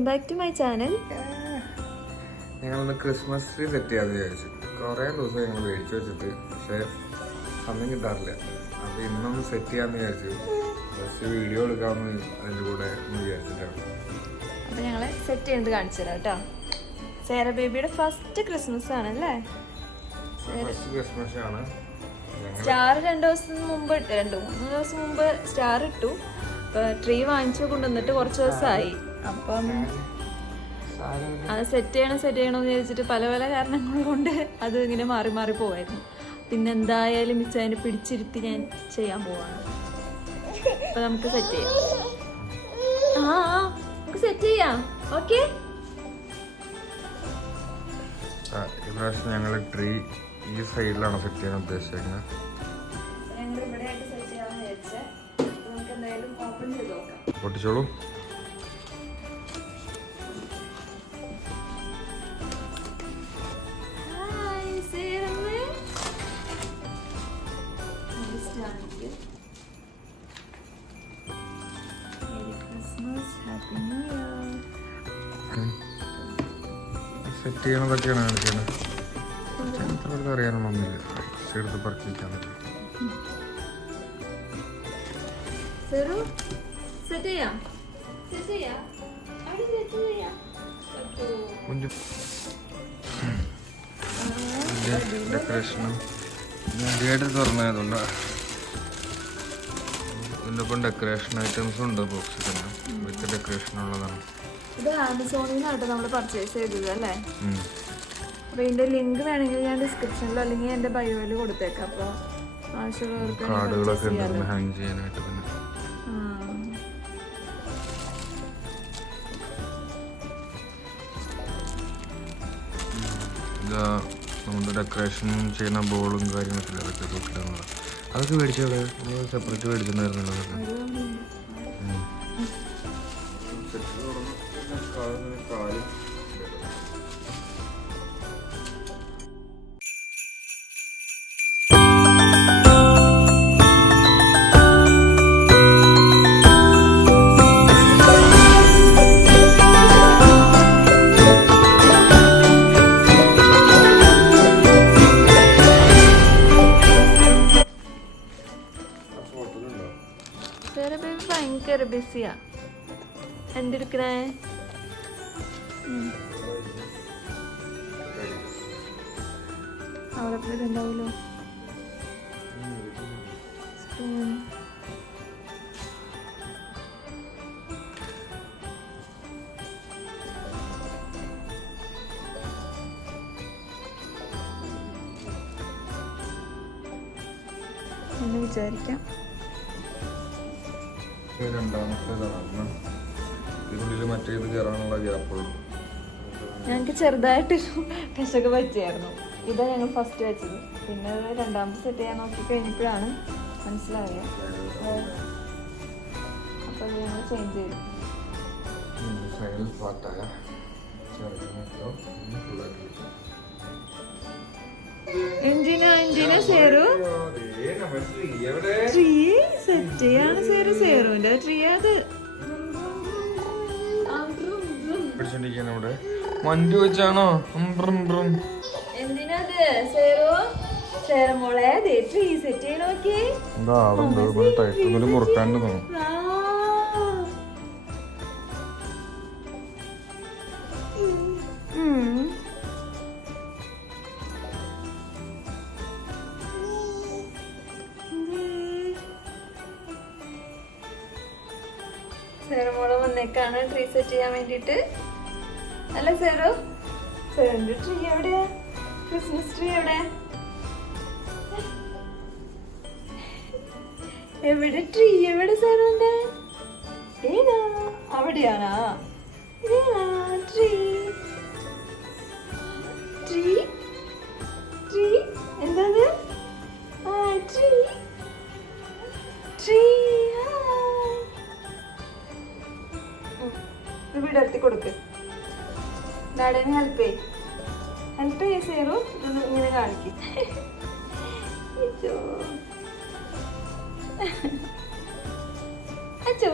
Welcome back to my channel. ഞങ്ങളൊന്ന് Christmas tree set ചെയ്യാമെന്ന് വിചാരിച്ചു. കുറേ ദിവസം ഞങ്ങൾ മേടിച്ചു വെച്ചിട്ട് പക്ഷേ സമയം കിട്ടാറില്ല. അപ്പോൾ ഇന്നൊന്ന് സെറ്റ് ചെയ്യാമെന്ന് വിചാരിച്ചു. ജസ്റ്റ് വീഡിയോ എടുക്കാമെന്ന് അതിൻ്റെ കൂടെ വിചാരിച്ചിട്ടാണ്. അപ്പോൾ ഞങ്ങൾ സെറ്റ് ചെയ്യുന്നത് കാണിച്ചു തരാം കേട്ടോ. സേറ ബേബിയുടെ ഫസ്റ്റ് ക്രിസ്മസ് ആണല്ലേ? ഫസ്റ്റ് ക്രിസ്മസ് ആണ്. സ്റ്റാർ 2 ദിവസം മുമ്പ് 2-3 ദിവസം മുമ്പ് സ്റ്റാർ ഇട്ടു. ട്രീ വാങ്ങിച്ചു കൊണ്ടുവന്നിട്ട് കുറച്ച് ദിവസമായി. അപ്പം അത് സെറ്റ് ചെയ്യണമെന്ന് വിചാരിച്ചിട്ട് പല പല കാരണങ്ങൾ കൊണ്ട് അത് ഇങ്ങനെ മാറി മാറി പോവായിരുന്നു. പിന്നെ എന്തായാലും മിച്ചതിനെ പിടിച്ചിരുത്തി ഞാൻ ചെയ്യാൻ പോവാണ്. അപ്പൊ നമുക്ക് സെറ്റ് ചെയ്യാം. നമുക്ക് സെറ്റ് ചെയ്യാം. ഓക്കെ, ഇപ്രാവശ്യം ഞങ്ങൾ ട്രീ ഈ സൈഡിലാണ് സെറ്റ് ചെയ്യാൻ ഉദ്ദേശിക്കുന്നത്. പൊട്ടിച്ചോളൂ. സെറ്റ് ചെയ്യണതൊക്കെയാണ് കാണിക്കുന്നത്. ചിലർക്ക് അറിയാനൊന്നുമില്ല. എടുത്ത് പറക്കിക്കാൻ പറ്റും. ഡെക്കറേഷനും ആദ്യമായിട്ട് തുറന്നതുകൊണ്ട് ഇതിൻ്റെ ഒപ്പം ഡെക്കറേഷൻ ഐറ്റംസും ഉണ്ട്. ബോക്സിൽ തന്നെ വിത്ത് ഡെക്കറേഷൻ ഉള്ളതാണ്. ഇത് ആമസോണിൽ നിന്നാണ് നമ്മൾ പർച്ചേസ് ചെയ്തത് അല്ലേ? അപ്പോൾ ഇതിൻ്റെ ലിങ്ക് വേണമെങ്കിൽ ഞാൻ ഡിസ്ക്രിപ്ഷനിലോ അല്ലെങ്കിൽ എൻ്റെ ബയോയിൽ കൊടുത്തേക്കാം. അപ്പോൾ ആവശ്യമുള്ളവർക്ക് കാർഡുകളൊക്കെ ഉണ്ടായിരുന്നു ഹാങ് ചെയ്യാനായിട്ട്. പിന്നെ ഇതാ നമ്മുടെ ഡെക്കറേഷൻ ചെയ്യുന്ന ബോളും കാര്യങ്ങളൊക്കെ അതൊക്കെ നോക്കിയിട്ടാണ്. അതൊക്കെ മേടിച്ചവിടെ നമ്മൾ സെപ്പറേറ്റ് മേടിച്ചിട്ടുണ്ടായിരുന്നല്ലോ. ഭയങ്കര ബിസിയാ. എന്തെടുക്കണേ? അവിടെ ഇതുണ്ടാവുമല്ലോ സ്പൂൺ. എന്ന് വിചാരിക്കാം. രണ്ടാമത്തേതാണ്. ഇതിനുള്ളിൽ മറ്റേത് കയറാനുള്ള ഗ്യാപ്പുള്ളൂ. ഞങ്ങൾക്ക് ചെറുതായിട്ടൊരു കശക്ക് പറ്റിയായിരുന്നു. ഇതാ ഞങ്ങൾ ഫസ്റ്റ് വെച്ചത്. പിന്നെ രണ്ടാമത്തെ സെറ്റ് ചെയ്യാൻ നോക്കി കഴിഞ്ഞപ്പോഴാണ് മനസ്സിലായത്. അപ്പോൾ അത് ഞങ്ങൾ ചേഞ്ച് ചെയ്തു. എന്തിനാ സേറു ട്രീ സെറ്റ് ചെയ്യാണ്? സേറുവിന്റെ ട്രീ അത് മഞ്ജു വെച്ചാണോ? എന്തിനത് സേറമോളെ ട്രീ സെറ്റ് ചെയ്ത് നോക്കി. മുറുക്കാണ്ട് തോന്നും. സേറമോള് വന്നേക്കാണ് ട്രീ സെറ്റ് ചെയ്യാൻ വേണ്ടിട്ട്. അല്ല സേറു, സേറിന്റെ ട്രീ എവിടെയാ? ക്രിസ്മസ് ട്രീ എവിടെ? എവിടെ ട്രീ? എവിടെ സേറുന്റെ? ഏതാ? അവിടെയാണാ? ട്രീ ട്രീ ട്രീ എന്താത്? ട്രീ ട്രീ വീടെടുത്തി കൊടുക്ക്. ഡാഡിനെ ഹെൽപ്പ് ചെയ്യ സേറു. ഇതൊന്ന് ഇങ്ങനെ കാണിക്കും. അച്ചോ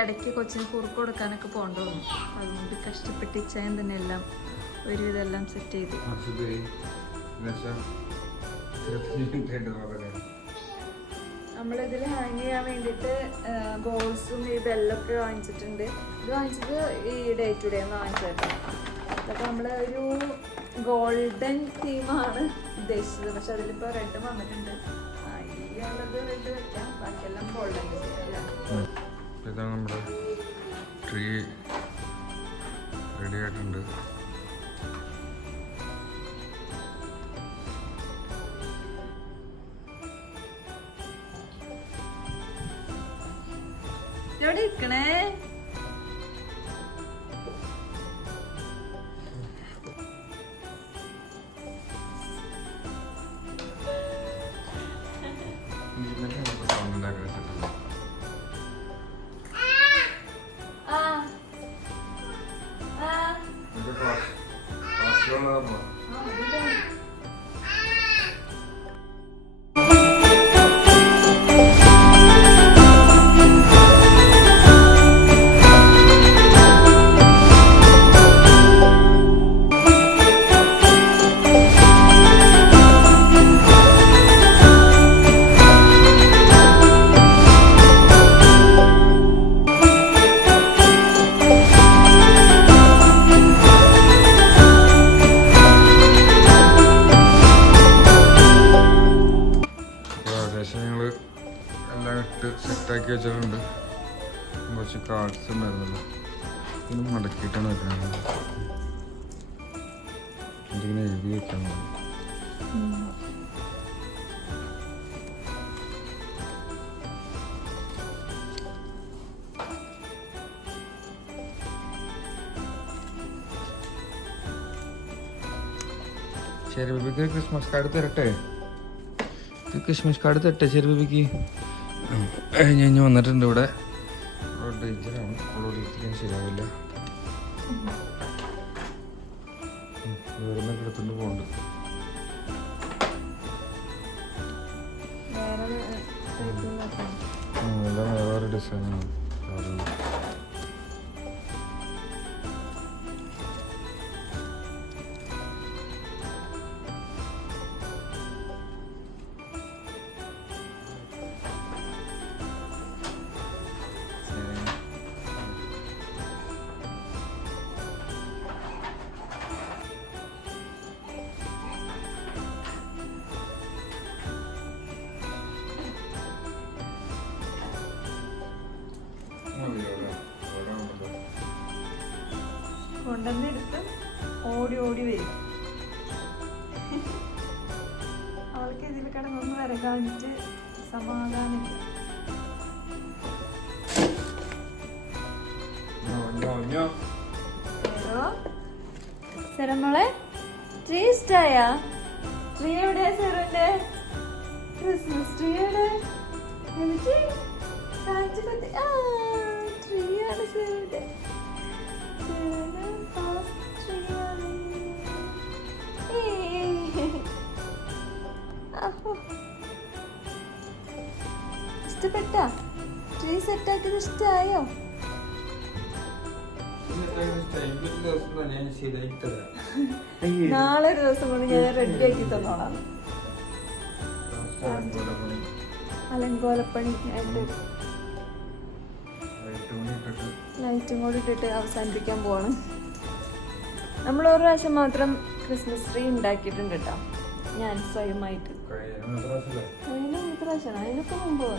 ഇടയ്ക്ക് കൊച്ചിന് കുറുക്ക് കൊടുക്കാനൊക്കെ പോകേണ്ടി വന്നു. അതുകൊണ്ട് കഷ്ടപ്പെട്ട് ഇച്ചായൻ തന്നെ എല്ലാം ഒരുവിധം എല്ലാം സെറ്റ് ചെയ്തു. നമ്മളിതിൽ ഹാങ് ചെയ്യാൻ വേണ്ടിയിട്ട് ബോൾസും ഈ ബെല്ലൊക്കെ വാങ്ങിച്ചിട്ടുണ്ട്. ഇത് വാങ്ങിച്ചത് ഈ ഡേ ടു ഡേ എന്ന് വാങ്ങിച്ചേട്ടോ. അതൊക്കെ നമ്മൾ ഒരു ഗോൾഡൻ തീമാണ് ഉദ്ദേശിച്ചത്. പക്ഷെ അതിലിപ്പോൾ റെഡ് വന്നിട്ടുണ്ട്. ഈ ഉള്ളത് റെഡ് വെക്കാം, ബാക്കിയെല്ലാം ഗോൾഡൻ അല്ല. ഇതാണ് നമ്മുടെ ട്രീ റെഡി ആയിട്ടുണ്ട്. എവിടെ ഇരിക്കണേ? സെറ്റാക്കി വെച്ചിട്ടുണ്ട്. കുറച്ച് കാർഡ്സ് ഉണ്ടായിരുന്നല്ലോ, ഇത് മടക്കിയിട്ടാണ് വെക്കുന്നത്. ഇതിങ്ങനെ എഴുതി വെക്കാൻ ശരി ബേബിക്ക് ക്രിസ്മസ് കാർഡ് തരട്ടെ. ക്രിസ്മസ് കാർഡ് തരട്ടെ ശരി ബേബിക്ക്. ഞാൻ വന്നിട്ടുണ്ട് ഇവിടെ. ഡേഞ്ചറാണ്, അവളോട് ഇരിക്കാൻ ശരിയാവില്ല. വേറെ എടുത്തുകൊണ്ട് പോകുന്നുണ്ട്. എല്ലാം വേറെ ഡിസൈനാണ്. കൊണ്ടുവന്നെടുത്ത് ഓടി ഓടി വരും. അവൾക്ക് ഇതിൽ കിടന്നൊന്ന് വരകാഞ്ഞിട്ട് സമാധാനമില്ല. സെറമോളെ ട്രീ ഇഷ്ടായ? ട്രീ എവിടെയാ സെറുവിന്റെ? ക്രിസ്മസ് ട്രീ എവിടെ? ട്രീ ആണ് സെറുവിന്റെ. ഇഷ്ടപ്പെട്ട ട്രീ സെറ്റാക്കിയത്? ഇഷ്ടായോ? നാളെ ഒരു ദിവസം കൊണ്ട് ഞാൻ റെഡി ആക്കി തന്നോളാം. അലങ്കോലപ്പണി ആയിട്ട് ലൈറ്റും കൂടി ഇട്ടിട്ട് അവസാനിപ്പിക്കാൻ പോവാണ്. നമ്മൾ ഒരു പ്രാവശ്യം മാത്രം ക്രിസ്മസ് ട്രീ ഉണ്ടാക്കിയിട്ടുണ്ട് കേട്ടോ, ഞാൻ സ്വയമായിട്ട്. പ്രാവശ്യമാണ് അതിനൊക്കെ മുമ്പ്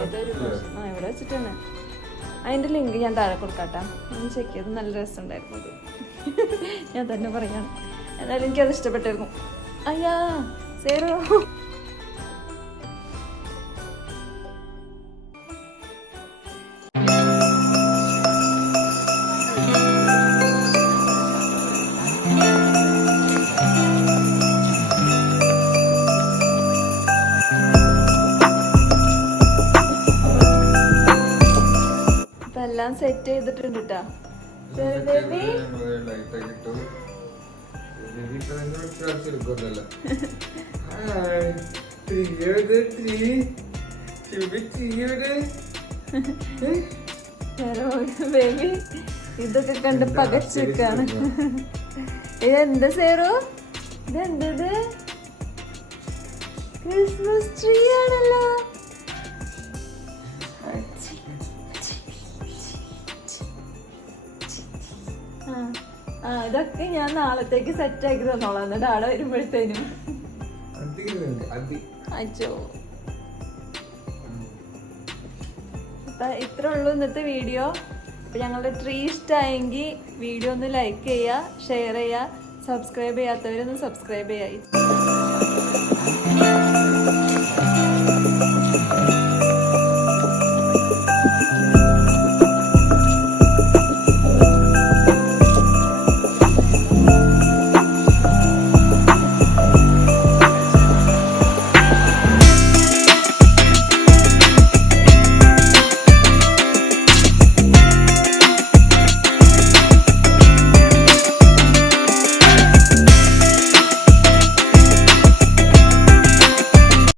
ഏതൊരു ഇവിടെ വെച്ചിട്ടാണ്. അതിൻ്റെ ലിങ്ക് ഞാൻ താഴെ കൊടുക്കാട്ടാ, ഒന്ന് ചെക്ക് ചെയ്ത്. നല്ല രസമുണ്ടായിരുന്നു അത്. ഞാൻ തന്നെ പറയാണ്. എന്നാലും എനിക്കത് ഇഷ്ടപ്പെട്ടിരുന്നു. അയ്യാ സേറോ എല്ലാം സെറ്റ് ചെയ്തിട്ടുണ്ട് കേട്ടാ. ബേബി ഇതൊക്കെ കണ്ട് പകച്ചിരിക്കാണ്. ഇതെന്താ സേറു? ഇതെന്തത്? ക്രിസ്മസ് ട്രീ ആണല്ലോ. ഇതൊക്കെ ഞാൻ നാളത്തേക്ക് സെറ്റ് ആക്കി തന്നോളാം, എന്നിട്ട് ആളെ വരുമ്പോഴത്തേനും. അച്ചോ, അപ്പൊ ഇത്രേ ഉള്ളൂ ഇന്നത്തെ വീഡിയോ. അപ്പൊ ഞങ്ങളുടെ ട്രീ ഇഷ്ടമായെങ്കിൽ വീഡിയോ ഒന്ന് ലൈക്ക് ചെയ്യുക, ഷെയർ ചെയ്യുക, സബ്സ്ക്രൈബ് ചെയ്യാത്തവരൊന്ന് സബ്സ്ക്രൈബ് ചെയ്യാം.